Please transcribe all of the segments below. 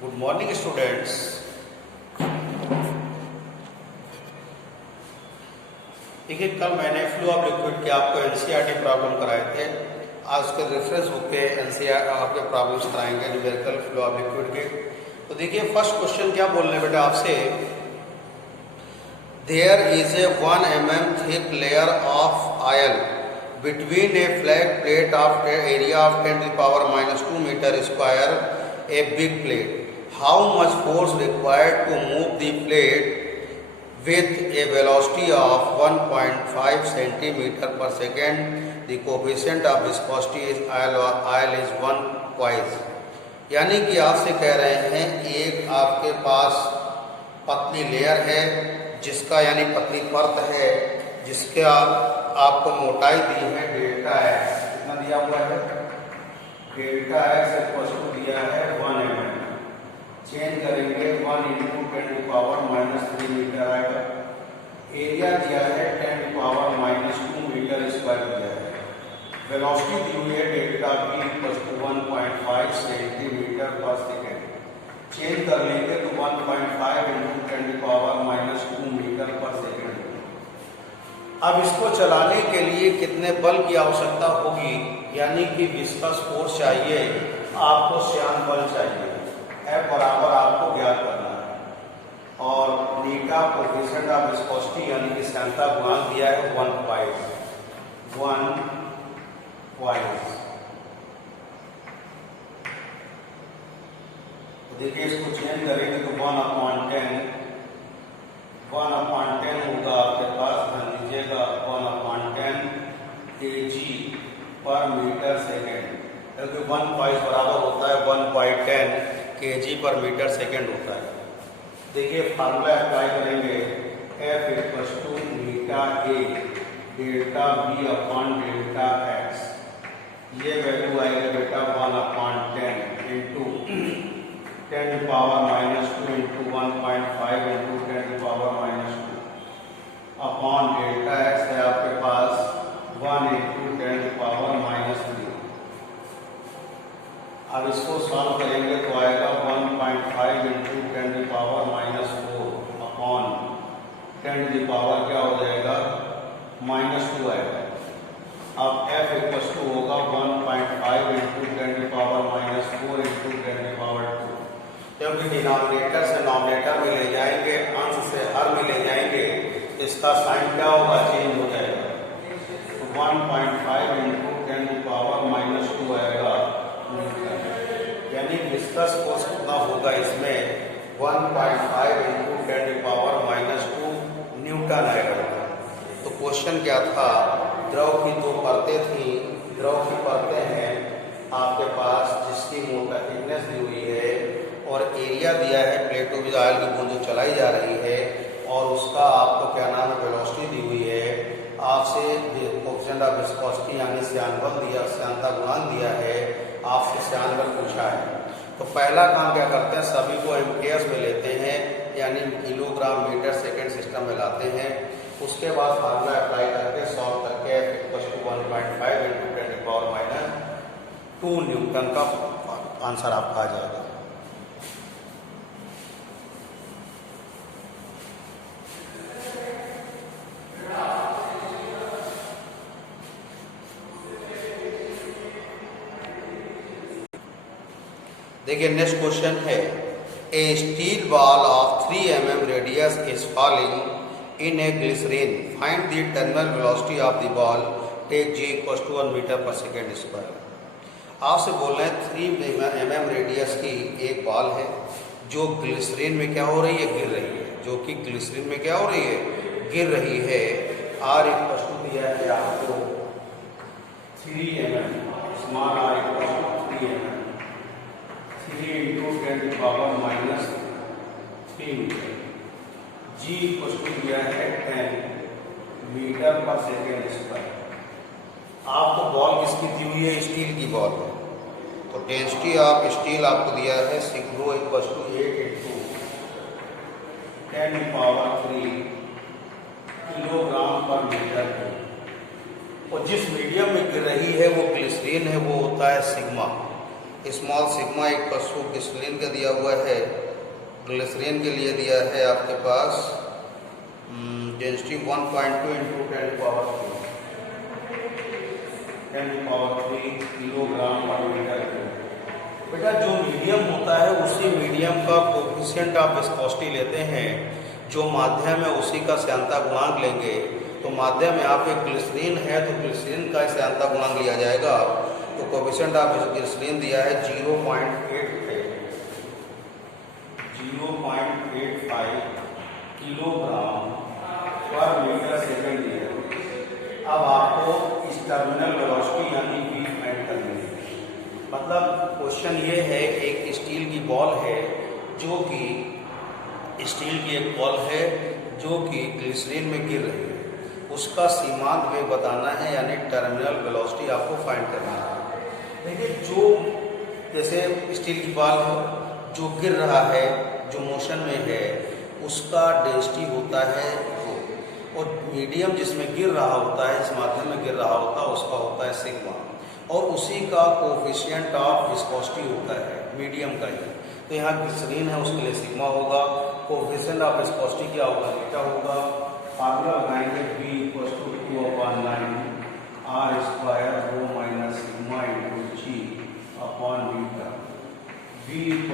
Good morning students. देखिए, कल मैंने फ्लो ऑफ लिक्विड के आपको एनसीईआरटी प्रॉब्लम कराए थे। आज उसके रेफरेंस बुक के एनसीईआरटी आपके प्रॉब्लम्स कराएंगे न्यूमेरिकल फ्लो ऑफ लिक्विड के। तो देखिए, फर्स्ट क्वेश्चन क्या बोल रहे हैं बेटा आपसे, there is a 1 mm thick layer of oil between a flat plate of area of 10 to the power minus 2 meter square, a big plate. How much force required to move the plate with a velocity of 1.5 centimeter per second? The coefficient of viscosity is oil is 1 twice. यानी कि आपसे कह रहे हैं एक आपके पास पतली layer है जिसका यानी पतली परत है जिसका आपको मोटाई दी है डेल्टा एक्स। कितना दिया हुआ है? डेल्टा एक्स इक्वल टू दिया है 1 mm। चेंज करेंगे 1 into 10 to power minus 3 metre आएगा। एरिया दिया है 10 to power minus 2 metre square दिया है। वेलोसिटी दी हुई है delta v equal to 1.5 centimetre per second. Change कर लेंगे तो 1.5 into 10 to power minus 2 metre per second. अब इसको चलाने के लिए कितने बल की आवश्यकता होगी, यानी कि विस्कस फोर्स चाहिए, आपको श्यान बल चाहिए। F बराबर आपको ज्ञात करना है और नीटा कोएफिशिएंट ऑफ विस्कोसिटी यानी कि श्यानता गुणांक दिया है 1 twice। तो देखिए, इसको चेंज करेंगे तो 1/10 होगा आपके पास, ध्यान दीजिएगा 1/10 kg पर मीटर सेकेंड, क्योंकि 1 twice बराबर होता है 1/10 kg पर मीटर सेकेंड होता है। देखिए, फार्मूला अप्लाई करेंगे, F इक्वल टू मीटा A delta v upon delta x. ये वैल्यू आएगा बेटा 1/10 into 10 to power minus 2 into 1.5 into 10 to power minus 2 upon delta x है आपके पास 1 इंटू 10 टू पावर माइनस 3। अब इसको सॉल्व करेंगे तो आएगा 1.5 into 10 to power minus 4 upon 10 to power क्या हो जाएगा माइनस 2 आएगा। अब F इक्वल टू होगा 1.5 into 10 to power minus 4 into 10 to power 2, क्योंकि डिनोमिनेटर से नॉमिनेटर में ले जाएंगे, अंश से हर में ले जाएंगे, इसका साइन क्या होगा, चेंज हो जाएगा। तो 1.5 इंटू 10 टू पावर माइनस 2 आएगा न्यूटन, यानी विस्कस फोर्स कितना होगा इसमें 1.5 into 10 to power minus 2 newton आएगा। तो क्वेश्चन क्या था, द्रव की दो परतें थी, द्रव की परतें हैं आपके पास जिसकी मोटा थिकनेस दी हुई है और एरिया दिया है प्लेट ऑफ ऑयल की बूंद जो चलाई जा रही है और उसका आपको क्या नाम है वेलोसिटी दी हुई है। आपसे कोएफिशिएंट ऑफ विस्कोसिटी यानी श्यान बल दिया, श्यानता गुणांक दिया है, आपसे श्यान बल पूछा है। तो पहला काम क्या करते हैं, सभी को एमकेएस में लेते हैं यानी किलोग्राम मीटर सेकेंड सिस्टम में लाते हैं। उसके बाद फार्मूला अप्लाई करके सॉल्व करके F equal to 1.5 into 10 to power minus 2 newton का आंसर आपका आ जाएगा। देखिए, नेक्स्ट क्वेश्चन है, a steel ball of 3 mm radius is falling in a glycerine, find the terminal velocity of the ball, take g equal to 1 metre per second square. आपसे बोल रहे हैं 3 mm रेडियस की एक बॉल है जो glycerine में क्या हो रही है, गिर रही है, जो कि ग्लिसरीन में क्या हो रही है, गिर रही है। r इक्वल टू दिया है आपको 3 mm, small r equal to 3 mm, 3 into 10 to power minus 3 metre. G equal to दिया है 10 मीटर पर सेकेंड स्क्वायर। आपको बॉल किसकी दी हुई है, स्टील की बॉल है, तो डेंसिटी ऑफ स्टील आपको दिया है sigma equal to 8 into 10 power 3 kilogram per metre. और जिस मीडियम में गिर रही है वो ग्लिसरीन है, वो होता है सिग्मा। स्मॉल सिग्मा एक पशु ग्लिसरीन का दिया हुआ है, ग्लिसरीन के लिए दिया है आपके पास density 1.2 into 10⁻³ kilogram per metre cube. बेटा जो मीडियम होता है उसी मीडियम का कोफिशिएंट ऑफ विस्कोसिटी लेते हैं, जो माध्यम है उसी का श्यानता गुणांक लेंगे। तो माध्यम में यहाँ पे ग्लिसरीन है तो ग्लिसरीन का श्यानता गुणांक लिया जाएगा। तो कोफिशिएंट ऑफ ग्लिसरीन दिया है 0.85 किलोग्राम पर मीटर सेकंड दिया है। अब आपको इस टर्मिनल वेलोसिटी यानी v फाइंड करनी है। मतलब क्वेश्चन ये है, एक स्टील की बॉल है जो कि स्टील की एक बॉल है जो कि ग्लिसरीन में गिर रही है, उसका सीमांत वेग बताना है यानी टर्मिनल वेलोसिटी आपको फाइंड करना है। देखिए जो जैसे स्टील की बॉल जो गिर रहा है, जो मोशन में है, उसका डेंसिटी होता है वो, और मीडियम जिसमें गिर रहा होता है, इस माध्यम में गिर रहा होता है, उसका होता है सिग्मा, और उसी का कोफिशिएंट ऑफ विस्कोसिटी होता है मीडियम का ही। तो यहाँ ग्लिसरीन है उसके लिए सिग्मा होगा, कोफिशिएंट ऑफ विस्कोसिटी क्या होगा, बीटा होगा। फार्मूला लगाएंगे v = 2/9 r² rho minus sigma into g upon beta. v =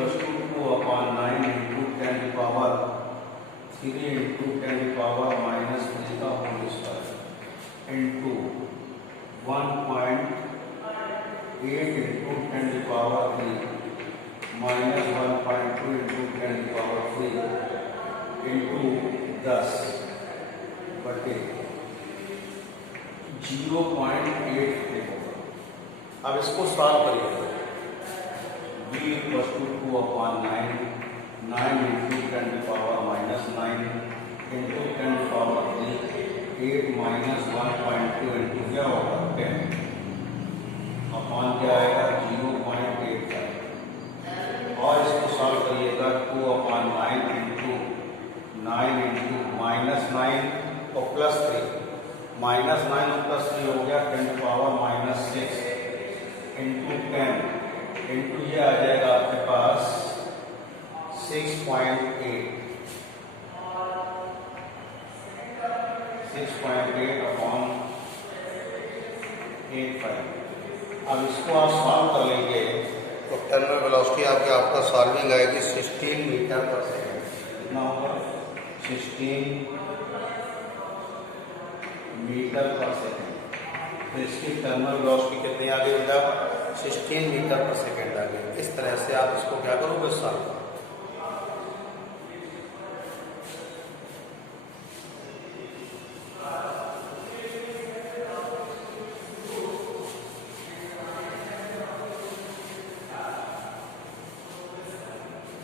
2/9 into 10⁻³ into 10⁻³ का whole square into 1.8 into 10⁻³ minus 1.2 into 10⁻³ into 10 बटे 0.8 होगा। अब इसको सॉल्व करिए। v = 2/9 9 into 10⁻⁻9 into 10⁻³ 8 minus 1.2 into क्या होगा 10 अपॉन क्या आएगा 0.85। और इसको सॉल्व करिएगा 2/9 इंटू 9 इंटू माइनस 9 और प्लस 3, माइनस 9 और प्लस 3 हो गया 10⁻⁻6 इंटू 10 इंटू ये आ जाएगा आपके पास 6.8 अपॉन 85। अब इसको आप सॉल्व कर लेंगे तो टर्मिनल वेलोसिटी आपका सॉल्विंग आएगी 16 मीटर पर सेकेंड। कितना होगा 16 मीटर पर सेकेंड। तो इसकी टर्मिनल वेलोसिटी कितनी आ गई बेटा 16 मीटर पर सेकेंड आ गई। इस तरह से आप इसको क्या करोगे सॉल्व।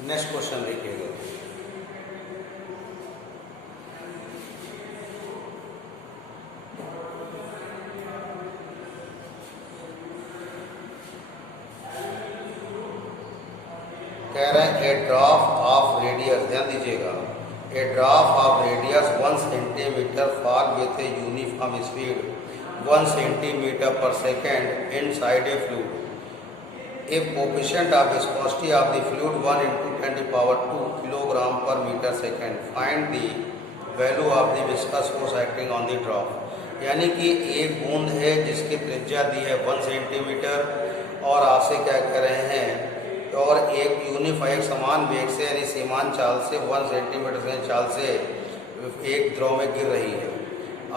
नेक्स्ट क्वेश्चन देखिएगा। कह रहे हैं ए ड्रॉप ऑफ रेडियस, ध्यान दीजिएगा, a drop of radius 1 centimetre fall with a uniform speed 1 centimetre per second inside a fluid. If coefficient of viscosity of the fluid 1 into 10⁻² kilogram per meter second, find the value of the viscous force acting on the drop। यानी कि एक बूंद है जिसकी त्रिज्या दी है 1 centimetre और आपसे क्या कह रहे हैं, और एक यूनिफॉर्म समान वेग से यानी सीमान चाल से 1 सेंटीमीटर से चाल से एक द्रव में गिर रही है।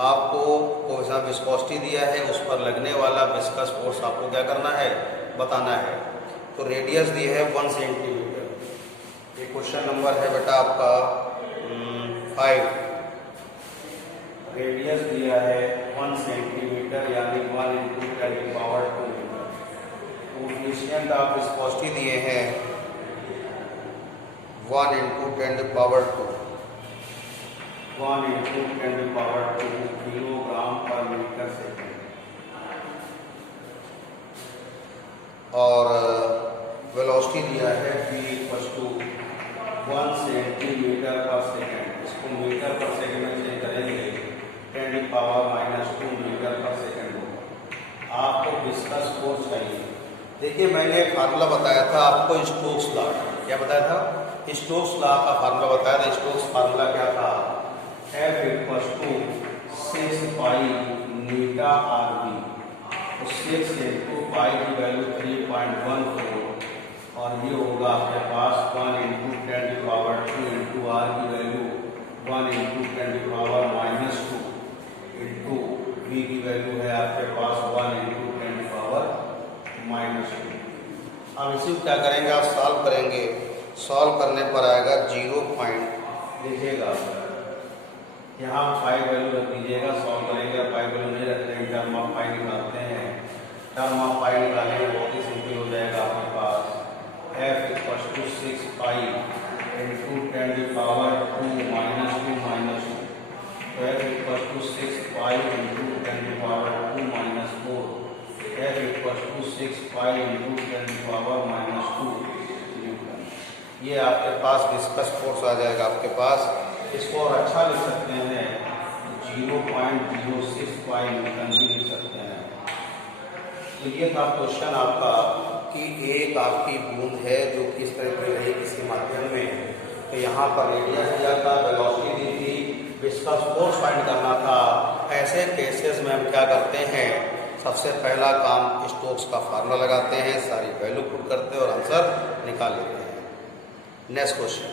आपको कोई सा विस्कोसिटी दिया है, उस पर लगने वाला विस्कस फोर्स आपको क्या करना है बताना है। तो रेडियस दी है 1 सेंटीमीटर। ये क्वेश्चन नंबर है बेटा आपका 5। रेडियस दिया है 1 सेंटीमीटर यानी 1 इंटू 10⁻²। कोफिशिएंट ऑफ विस्कोसिटी दिए हैं 1 into 10⁻²। 1 into 10⁻² kilogram per metre second. और वेलोसिटी दिया है v = 1 सेंटीमीटर पर सेकेंड। इसको मीटर पर सेकेंड में चेंज करेंगे 10⁻⁻² मीटर पर सेकेंड होगा। आपको विस्कस फोर्स चाहिए देखिए मैंने एक फार्मूला बताया था आपको स्टोक्स लॉ। क्या बताया था? स्टोक्स लॉ का फार्मूला बताया था। स्टोक्स फार्मूला क्या था? F इक्वल्स टू 6 पाई मीटा आर बी। तो 6 इंटू पाई की वैल्यू 3.14 और ये होगा आपके पास 1 इंटू 10⁻² इंटू आर की वैल्यू 1 इंटू 10⁻−2 इंटू बी की वैल्यू है आपके पास 1 इंटू 10⁻−2। अब इसी को क्या करेंगे, आप सॉल्व करेंगे। सॉल्व करने पर आएगा 0 पॉइंट, देखिएगा यहाँ पाई वैल्यू रख दीजिएगा। सॉल्व करेंगे, पाई वैल्यू नहीं रखते हैं, टर्म ऑफ पाई निकालते हैं। टर्म ऑफ पाई निकालेंगे, बहुत ही सिंपल हो जाएगा आपके पास। F equals to 6 pi into 10⁻² -2 तो F equals to 6 pi into 10⁻² -4। F equals to 6 pi into 10⁻−2 newton. ये आपके पास विस्कस फोर्स आ जाएगा आपके पास। इसको और अच्छा लिख सकते हैं, 0.06 पाई न्यूटन भी लिख सकते हैं। तो ये था क्वेश्चन आपका कि एक आपकी बूंद है जो किस तरह की रही किसी माध्यम में। तो यहाँ पर रेडियस दिया था, वेलोसिटी दी थी, विस्कस फोर्स फाइंड करना था। ऐसे केसेस में हम क्या करते हैं, सबसे पहला काम स्टोक्स का फार्मूला लगाते हैं, सारी वैल्यू पुट करते हैं और आंसर निकाल लेते हैं। Next question.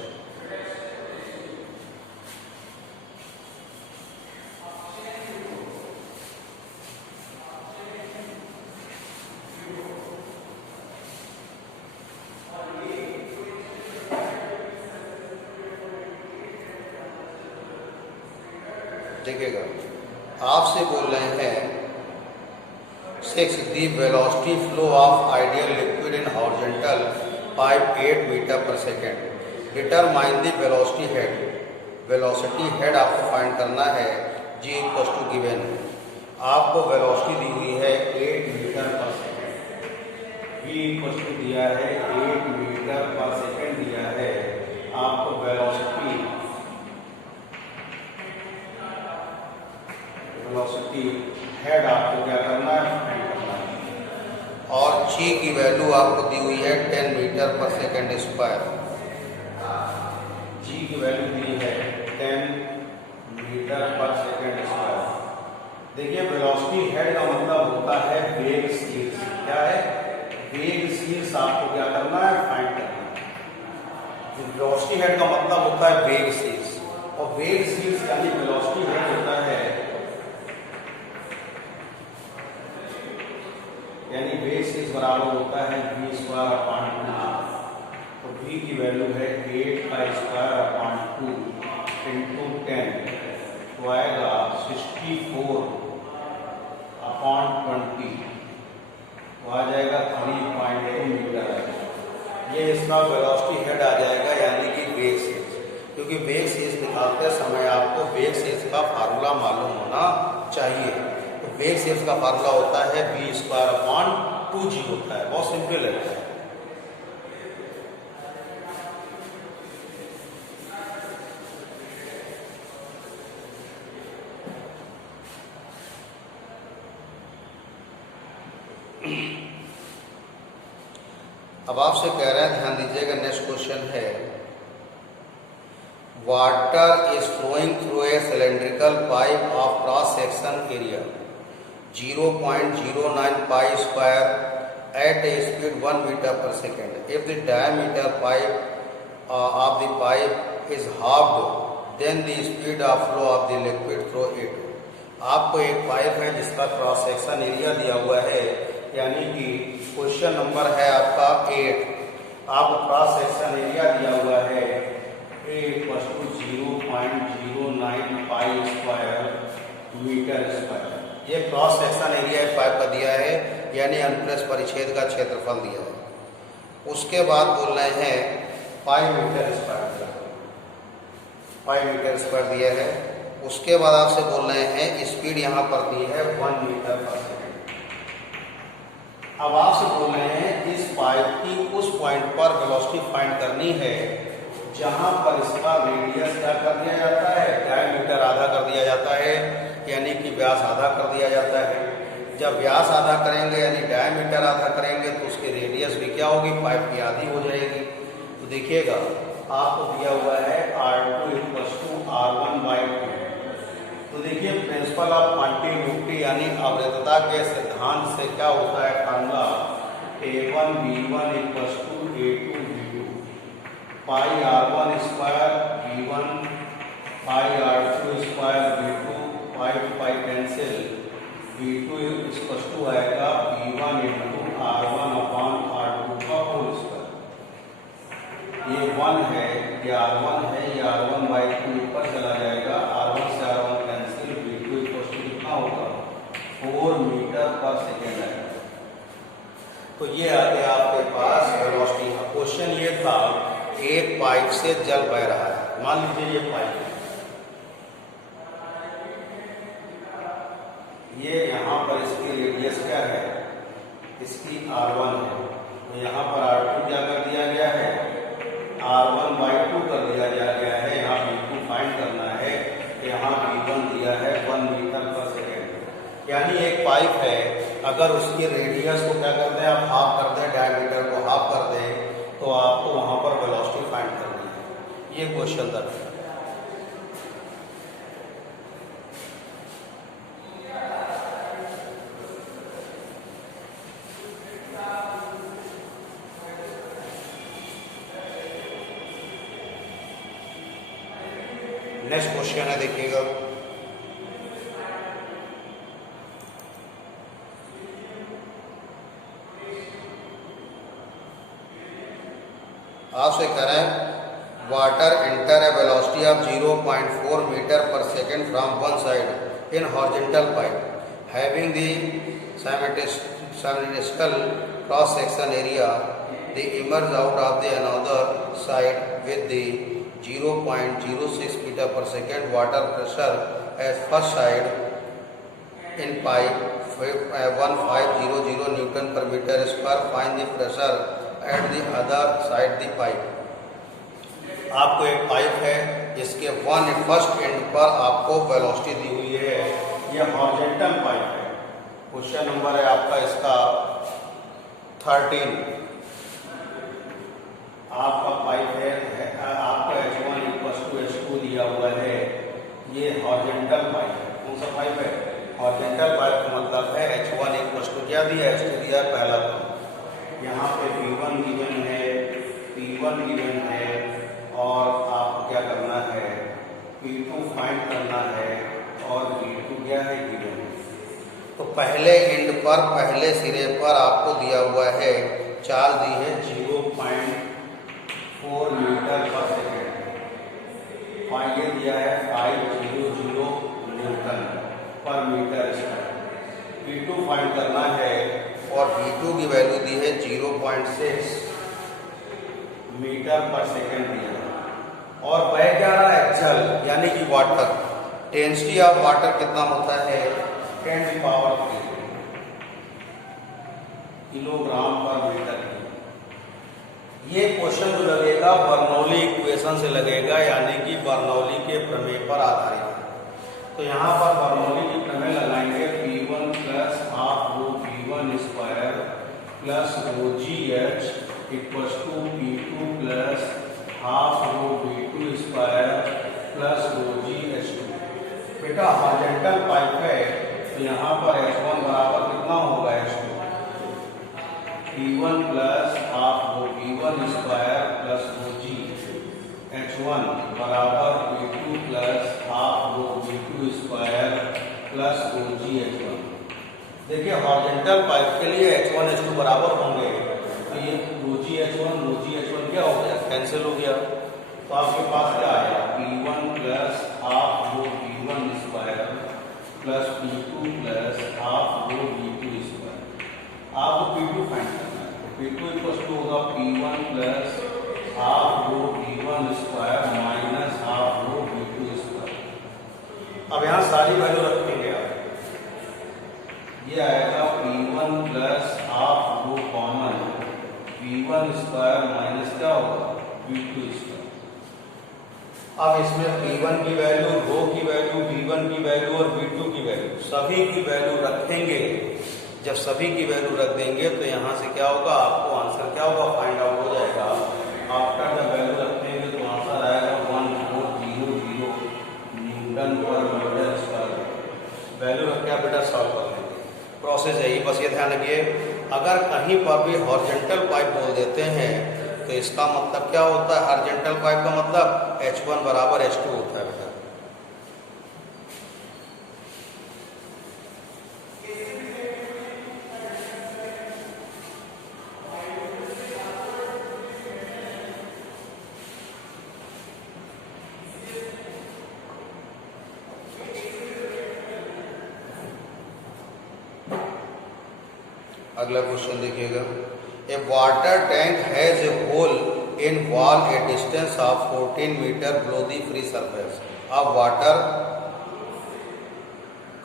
देखिएगा, आपसे बोल रहे हैं 6 the velocity flow of ideal liquid in horizontal pipe 8 metre per second. Determine the velocity head. Velocity head आपको फाइंड करना है। G इक्वल्स टू गिवन, आपको वेलोसिटी दी हुई है 8 metre per second. V equals to दिया है 8 मीटर पर सेकेंड दिया है। आपको वेलोसिटी हेड आपको क्या करना है, फाइंड करना है। और G की वैल्यू आपको दी हुई है 10 metre per second square. G की वैल्यू दी है 10 मीटर पर सेकेंड स्क्वायर। देखिए वेलोसिटी हेड का मतलब होता है वेग शीर्ष। क्या है? वेग शीर्ष आपको क्या करना है, फाइंड करना है। वेलोसिटी हेड का मतलब होता है वेग शीर्ष, और वेग शीर्ष यानी वेलोसिटी हेड होता है, यानी वेग शीर्ष बराबर होता है v²/2। तो v की वैल्यू है 8² इंटू 10 तो आएगा 64/20 तो आ जाएगा 3.2 मीटर। ये इसका वेलोसिटी हेड आ जाएगा, यानी कि वेग शीर्ष। क्योंकि वेग शीर्ष निकालते समय आपको वेग शीर्ष का फार्मूला मालूम होना चाहिए। तो वेग शीर्ष का फार्मूला होता है v²/2g होता है। बहुत सिंपल है। अब आपसे कह रहे हैं, ध्यान दीजिएगा, नेक्स्ट क्वेश्चन है water is flowing through a cylindrical pipe of cross section area 0.09 pi square at a speed 1 meter per second. If the diameter of the pipe is halved, then the speed of flow of the liquid through it. आपको एक pipe है जिसका cross section area दिया हुआ है, यानी कि question number है आपका 8। आपको क्रॉस सेक्शन एरिया दिया हुआ है A = 0.09 pi square metre square. ये क्रॉस सेक्शन एरिया पाइप का दिया है, यानी अनुप्रस्थ परिच्छेद का क्षेत्रफल दिया है। उसके बाद बोल रहे हैं पाई मीटर स्क्वायर दिया है। उसके बाद आपसे बोल रहे हैं स्पीड यहाँ पर दी है 1 मीटर पर सेकेंड। अब आपसे बोल रहे हैं इस पाइप की उस पॉइंट पर वेलोसिटी फाइंड करनी है जहां पर इसका रेडियस क्या कर दिया जाता है, डायमीटर आधा कर दिया जाता है, यानी कि व्यास आधा कर दिया जाता है। जब व्यास आधा करेंगे यानी डायमीटर आधा करेंगे तो उसकी क्या होगी, पाइप की आधी हो जाएगी। तो देखिएगा आपको दिया हुआ है R2 = R1/2। तो देखिए प्रिंसिपल ऑफ कंटिन्यूटी यानी अवृद्धता के सिद्धांत से क्या होता है फार्मूला, A1B1 = A2B2 पाई R1² B1 पाई R2² B2 pi cancel B2 = आएगा B1 × R1/R2²। ये 1 है, ये R1 है, ये R1/2 ऊपर चला जाएगा, R1 से R1 कैंसिल, B2 = कितना होगा 4 मीटर/सेकेंड है। तो ये आ गया आपके पास वेलोसिटी का क्वेश्चन। ये था एक पाइप से जल बह रहा है, मान लीजिए ये पाइप है, ये यहाँ पर इसकी रेडियस क्या है, इसकी R1 है, तो यहाँ पर R2 क्या कर दिया गया है, R1/2 कर दिया गया है। यहाँ B2 फाइंड करना है, यहाँ B1 दिया है 1 मीटर/सेकेंड। यानी एक पाइप है, अगर उसकी रेडियस को क्या करते हैं आप हाफ कर दें, डायमीटर को हाफ कर दें, तो आपको वहाँ पर वेलोसिटी फाइंड करनी है। ये क्वेश्चन था। नेक्स्ट क्वेश्चन है, देखिएगा आपसे करें water enter a velocity of 0.4 metre per second from one side in horizontal pipe having the symmetrical cross section area, they emerge out of the another side with the 0.06 metre per second water pressure as first side in pipe 1500 Nm/m²। Find the pressure at the other side the pipe. आपको एक pipe है जिसके first and पर आपको velocity दी हुई है, यह हॉरिजॉन्टल पाइप है। क्वेश्चन नंबर है आपका इसका 13। आपका पाइप है, आपका H1 = H2 दिया हुआ है, ये हॉरिजॉन्टल पाइप है। कौन सा पाइप है, हॉरिजॉन्टल पाइप का मतलब है H1 = क्या दिया है, H2 दिया है पहला टर्म। यहाँ पे P1 गिवन है, P1 गिवन है, और आपको क्या करना है, P2 फाइंड करना है, और B2 क्या है गिवन है। तो पहले एंड पर, पहले सिरे पर आपको दिया हुआ है, चाल दी है 0.4 मीटर/सेकेंड, ये दिया है 500 Nm/m²। P2 फाइंड करना है, और V2 की वैल्यू दी है 0.6 मीटर/सेकेंड दिया है, और बह क्या रहा है, जल यानी कि वाटर। डेंसिटी ऑफ वाटर कितना होता है, 10⁻³ किलोग्राम/मीटर। ये क्वेश्चन जो लगेगा बर्नौली इक्वेशन से लगेगा, यानी कि बर्नौली के प्रमेय पर आधारित है। तो यहाँ पर बर्नौली की प्रमेय लगाएंगे, P1 + ½ ρV1² + ρgh = P2 + ½ ρV2² + ρgh2। बेटा हॉरिजॉन्टल पाइप है, तो यहाँ पर H1 बराबर कितना होगा, H2 P1 + ½ ρV1² + ρg, H1 बराबर P2 + ½ ρV2² + ρgh1। देखिए हॉरिजॉन्टल पाइप के लिए H1 H2 बराबर होंगे, तो ये ρgh1 क्या हो गया, कैंसिल हो गया। तो आपके पास क्या आया, P1 + ½ ρV1² + P2 + ½ ρV2²। आपको P2 फाइंड करना है, तो P2 = होगा P1 + ½ ρV1² - ½ ρV2²। अब यहाँ सारी वैल्यू रखेंगे आप, ये आएगा P1 + ½ ρ कॉमन, V1² - क्या होगा, V2²। अब इसमें P1 की वैल्यू, ρ की वैल्यू, V1 की वैल्यू और V2 की वैल्यू, सभी की वैल्यू रखेंगे जब सभी की वैल्यू रख देंगे तो यहाँ से क्या होगा, आपको आंसर क्या होगा, फाइंड आउट हो जाएगा। आफ्टर जब वैल्यू रख देंगे तो आंसर आएगा 1400 न्यूटन पर मीटर स्क्वायर। वैल्यू रख के आप बेटा सॉल्व कर लेंगे। प्रोसेस है ये, बस ये ध्यान रखिए, अगर कहीं पर भी हॉरिजॉन्टल पाइप बोल देते हैं तो इसका मतलब क्या होता है, हॉरिजॉन्टल पाइप का मतलब H1 बराबर H2 होता है बेटा। अगला क्वेश्चन देखिएगा, a water tank has a hole in wall a distance of 14 metre below the free surface of water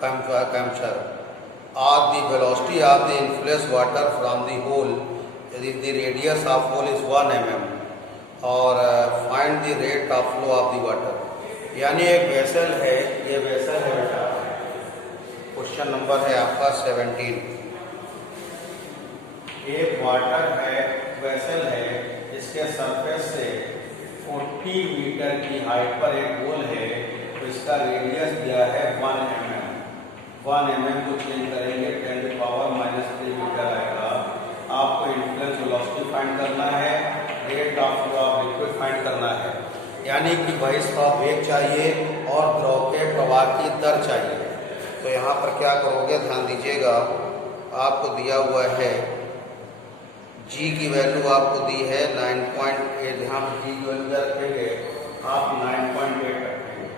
capture और the velocity of the influence water from the hole, the radius of hole is 1 mm और find the rate of flow of the water. यानी एक vessel है, ये vessel है बेटा, question number है आपका 17। एक वाटर है, वेसल है, इसके सरफेस से 40 मीटर की हाइट पर एक होल है, तो इसका रेडियस दिया है 1 mm। 1 mm को चेंज करेंगे 10⁻³ मीटर आएगा। आपको इन्फ्लुएंस वेलोसिटी फाइंड करना है, rate of flow of liquid find करना है, यानी कि बहिष्ठ प्रवाह वेग चाहिए और द्रव के प्रवाह की दर चाहिए। तो यहाँ पर क्या करोगे, ध्यान दीजिएगा, आपको दिया हुआ है G की वैल्यू आपको दी है 9.8, यहाँ पर G की वैल्यू रखेंगे आप 9.8 रखेंगे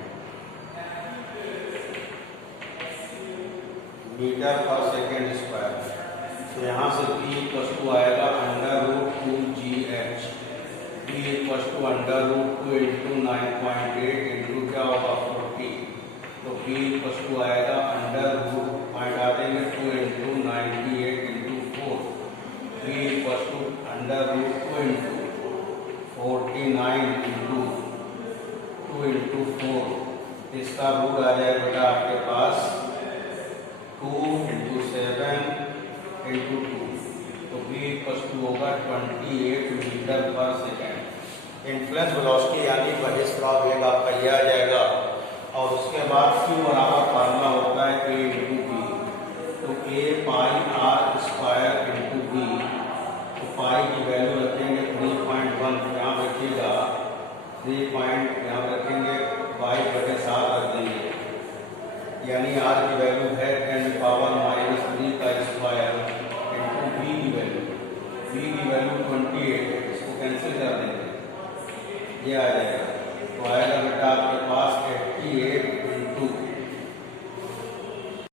मीटर पर सेकेंड स्क्वायर। तो यहाँ से B = आएगा √2GH, B = √2 × 9.8 × क्या होगा 40, तो B = आएगा √, पॉइंट आ देंगे 2 × 98 × 4, B = √2 × 49 × 2 × 4, इसका रूट आ जाएगा बेटा आपके पास 2 × 7 × 2, तो B = होगा 28 metre per second. Influence velocity यानी बहिष्ठ प्रवाह वेग आपका ये आ जाएगा, और उसके बाद Q बराबर फार्मूला होता है A × B, तो A πr² × B, तो पाई की वैल्यू रखेंगे 3.1, यहाँ रखिएगा 3 यहाँ रखेंगे 22/7 रख देंगे, यानी R की वैल्यू है 10⁻³ का स्क्वायर इंटू B की वैल्यू, B की वैल्यू 28, इसको कैंसिल कर देंगे, ये आ जाएगा, तो आएगा बेटा आपके पास 88 ×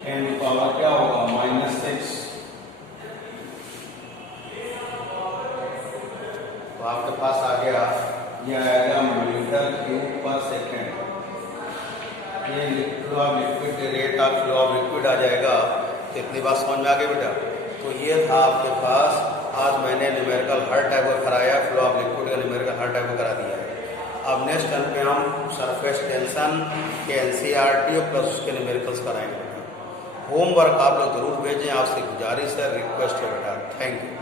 10⁻, क्या होगा -6, तो आपके पास आ गया, ये आएगा मीटर³ पर सेकेंड। ये flow of liquid, rate of flow of liquid आ जाएगा। तो इतनी बात समझ में आ गई बेटा। तो ये था आपके पास, आज मैंने न्यूमेरिकल हर टाइप का कराया, फ्लो ऑफ लिक्विड का न्यूमेरिकल हर टाइप का करा दिया है। अब नेक्स्ट टर्म पे हम सरफेस टेंशन के NCERT और प्लस उसके न्यूमेरिकल्स कराएंगे बेटा। होमवर्क आप लोग जरूर भेजें, आपसे गुजारिश है, रिक्वेस्ट है बेटा। Thank you.